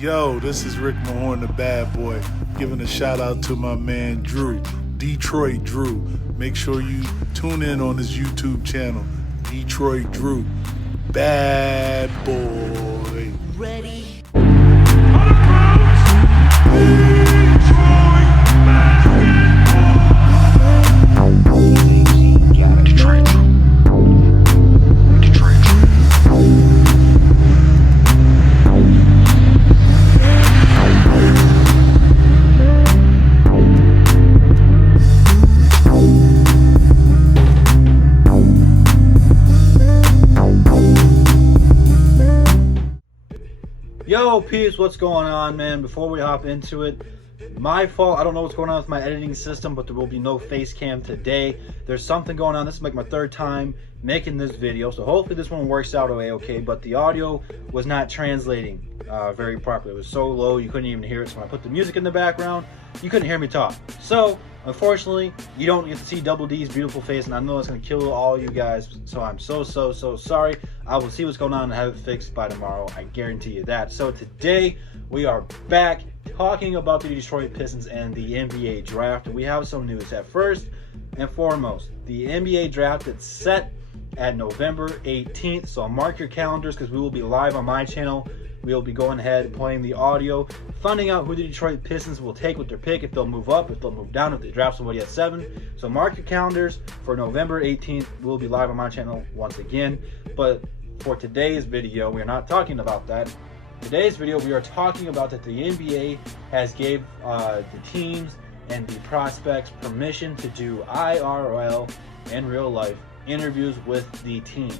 Yo, this is Rick Mahorn, the bad boy, giving a shout out to my man Drew, Detroit Drew. Make sure you tune in on his YouTube channel, Detroit Drew. Bad boy. Ready. Yo, peeps, what's going on, man? Before we hop into it, my fault. I don't know what's going on with my editing system, but there will be no face cam today. There's something going on. This is like my third time making this video, so hopefully this one works out okay. But the audio was not translating very properly. It was so low you couldn't even hear it. So when I put the music in the background, you couldn't hear me talk. So unfortunately, you don't get to see Double D's beautiful face, and I know it's going to kill all you guys, so I'm so sorry. I will see what's going on and have it fixed by tomorrow. I guarantee you that. So today, we are back talking about the Detroit Pistons and the NBA draft, and we have some news. At first and foremost, the NBA draft is set at November 18th, so mark your calendars because we will be live on my channel. We will be going ahead and playing the audio, finding out who the Detroit Pistons will take with their pick, if they'll move up, if they'll move down, if they draft somebody at 7. So mark your calendars for November 18th. We'll be live on my channel once again. But for today's video, we're not talking about that. Today's video, we are talking about that the NBA has gave the teams and the prospects permission to do IRL and real life interviews with the team.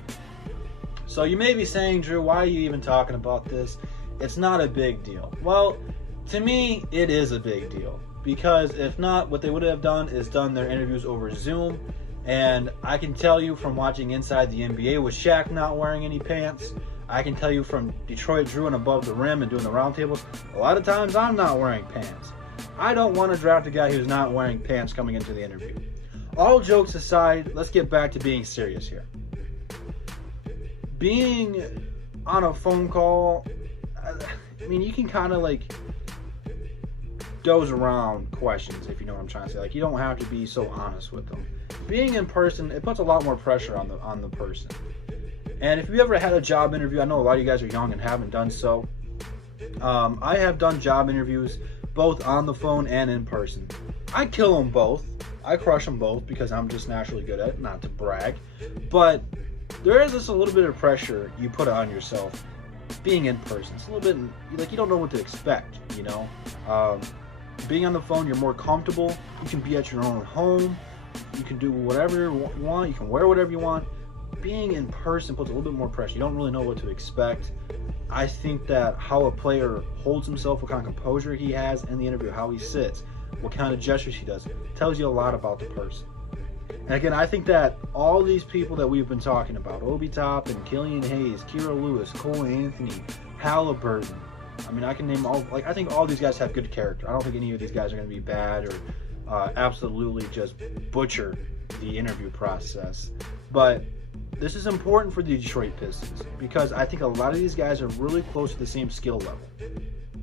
So you may be saying, Drew, why are you even talking about this? It's not a big deal. Well, to me, it is a big deal. Because if not, what they would have done is done their interviews over Zoom. And I can tell you from watching Inside the NBA with Shaq not wearing any pants, I can tell you from Detroit Drew and Above the Rim and doing the roundtables, a lot of times I'm not wearing pants. I don't want to draft a guy who's not wearing pants coming into the interview. All jokes aside, let's get back to being serious here. Being on a phone call, I mean, you can kind of like doze around questions, if you know what I'm trying to say. Like, you don't have to be so honest with them. Being in person, it puts a lot more pressure on the person. And if you ever had a job interview, I know a lot of you guys are young and haven't done so. I have done job interviews both on the phone and in person. I kill them both. I crush them both because I'm just naturally good at it, not to brag. But there is just a little bit of pressure you put on yourself being in person. It's a little bit like you don't know what to expect, you know. Being on the phone, you're more comfortable. You can be at your own home. You can do whatever you want. You can wear whatever you want. Being in person puts a little bit more pressure. You don't really know what to expect. I think that how a player holds himself, what kind of composure he has in the interview, how he sits, what kind of gestures he does, tells you a lot about the person. And again, I think that all these people that we've been talking about, Obi Toppin, Killian Hayes, Kira Lewis, Cole Anthony, Halliburton, I mean, I can name all, like, I think all these guys have good character. I don't think any of these guys are going to be bad or absolutely just butcher the interview process. But this is important for the Detroit Pistons because I think a lot of these guys are really close to the same skill level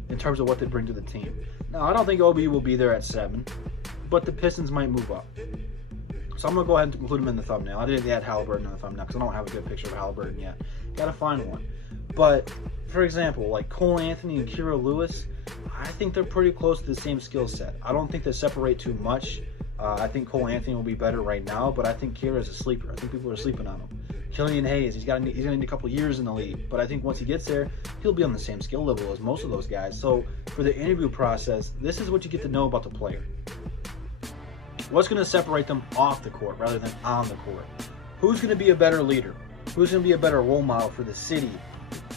in terms of what they bring to the team. Now, I don't think Obi will be there at 7, but the Pistons might move up. So I'm going to go ahead and include him in the thumbnail. I didn't add Halliburton in the thumbnail because I don't have a good picture of Halliburton yet. Got to find one. But, for example, like Cole Anthony and Kira Lewis, I think they're pretty close to the same skill set. I don't think they separate too much. I think Cole Anthony will be better right now, but I think Kira is a sleeper. I think people are sleeping on him. Killian Hayes, he's going to need a couple years in the league, but I think once he gets there, he'll be on the same skill level as most of those guys. So for the interview process, this is what you get to know about the player. What's going to separate them off the court rather than on the court? Who's going to be a better leader? Who's going to be a better role model for the city?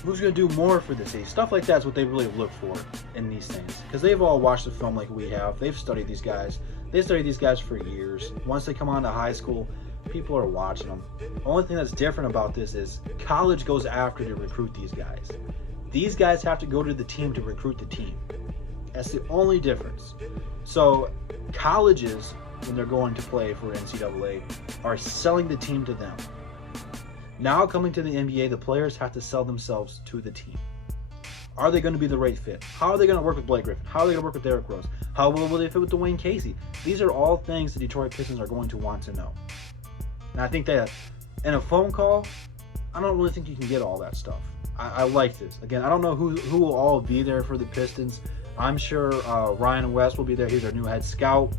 Who's going to do more for the city? Stuff like that's what they really look for in these things. Because they've all watched the film like we have. They've studied these guys. They studied these guys for years. Once they come on to high school, people are watching them. The only thing that's different about this is college goes after to recruit these guys. These guys have to go to the team to recruit the team. That's the only difference. So colleges, when they're going to play for NCAA, are selling the team to them. Now coming to the NBA, the players have to sell themselves to the team. Are they going to be the right fit? How are they going to work with Blake Griffin? How are they going to work with Derrick Rose? How will they fit with Dwayne Casey? These are all things the Detroit Pistons are going to want to know. And I think that in a phone call, I don't really think you can get all that stuff. I like this. Again, I don't know who will all be there for the Pistons. I'm sure Ryan West will be there. He's our new head scout.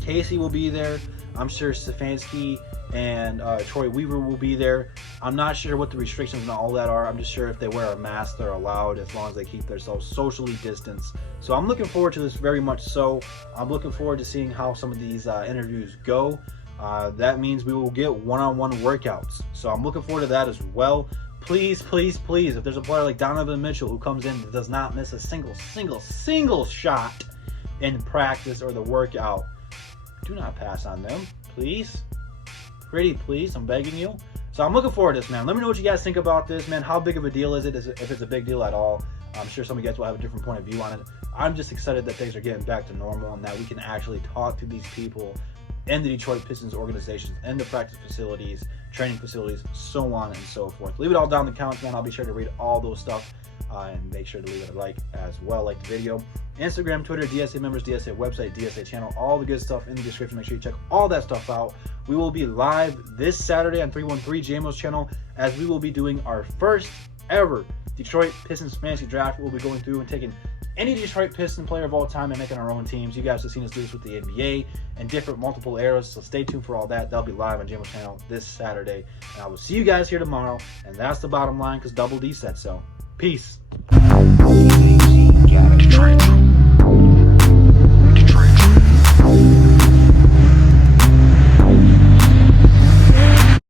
Casey will be there. I'm sure Stefanski and Troy Weaver will be there. I'm not sure what the restrictions and all that are. I'm just sure if they wear a mask, they're allowed as long as they keep themselves socially distanced. So I'm looking forward to this very much so. I'm looking forward to seeing how some of these interviews go. That means we will get one-on-one workouts. So I'm looking forward to that as well. Please, please, please, if there's a player like Donovan Mitchell who comes in and does not miss a single shot in practice or the workout, do not pass on them, please. Pretty please, I'm begging you. So I'm looking forward to this, man. Let me know what you guys think about this, man. How big of a deal is it, if it's a big deal at all? I'm sure some of you guys will have a different point of view on it. I'm just excited that things are getting back to normal and that we can actually talk to these people in the Detroit Pistons organizations, and the practice facilities, training facilities, so on and so forth. Leave it all down in the comments, man. I'll be sure to read all those stuff and make sure to leave it a like as well. Like the video. Instagram, Twitter, DSA members, DSA website, DSA channel, all the good stuff in the description. Make sure you check all that stuff out. We will be live this Saturday on 313 JMO's channel as we will be doing our first ever Detroit Pistons fantasy draft. We'll be going through and taking any Detroit Piston player of all time and making our own teams. You guys have seen us do this with the NBA and different multiple eras, so stay tuned for all that. That'll be live on JMO's channel this Saturday. And I will see you guys here tomorrow. And that's the bottom line because Double D said so. Peace.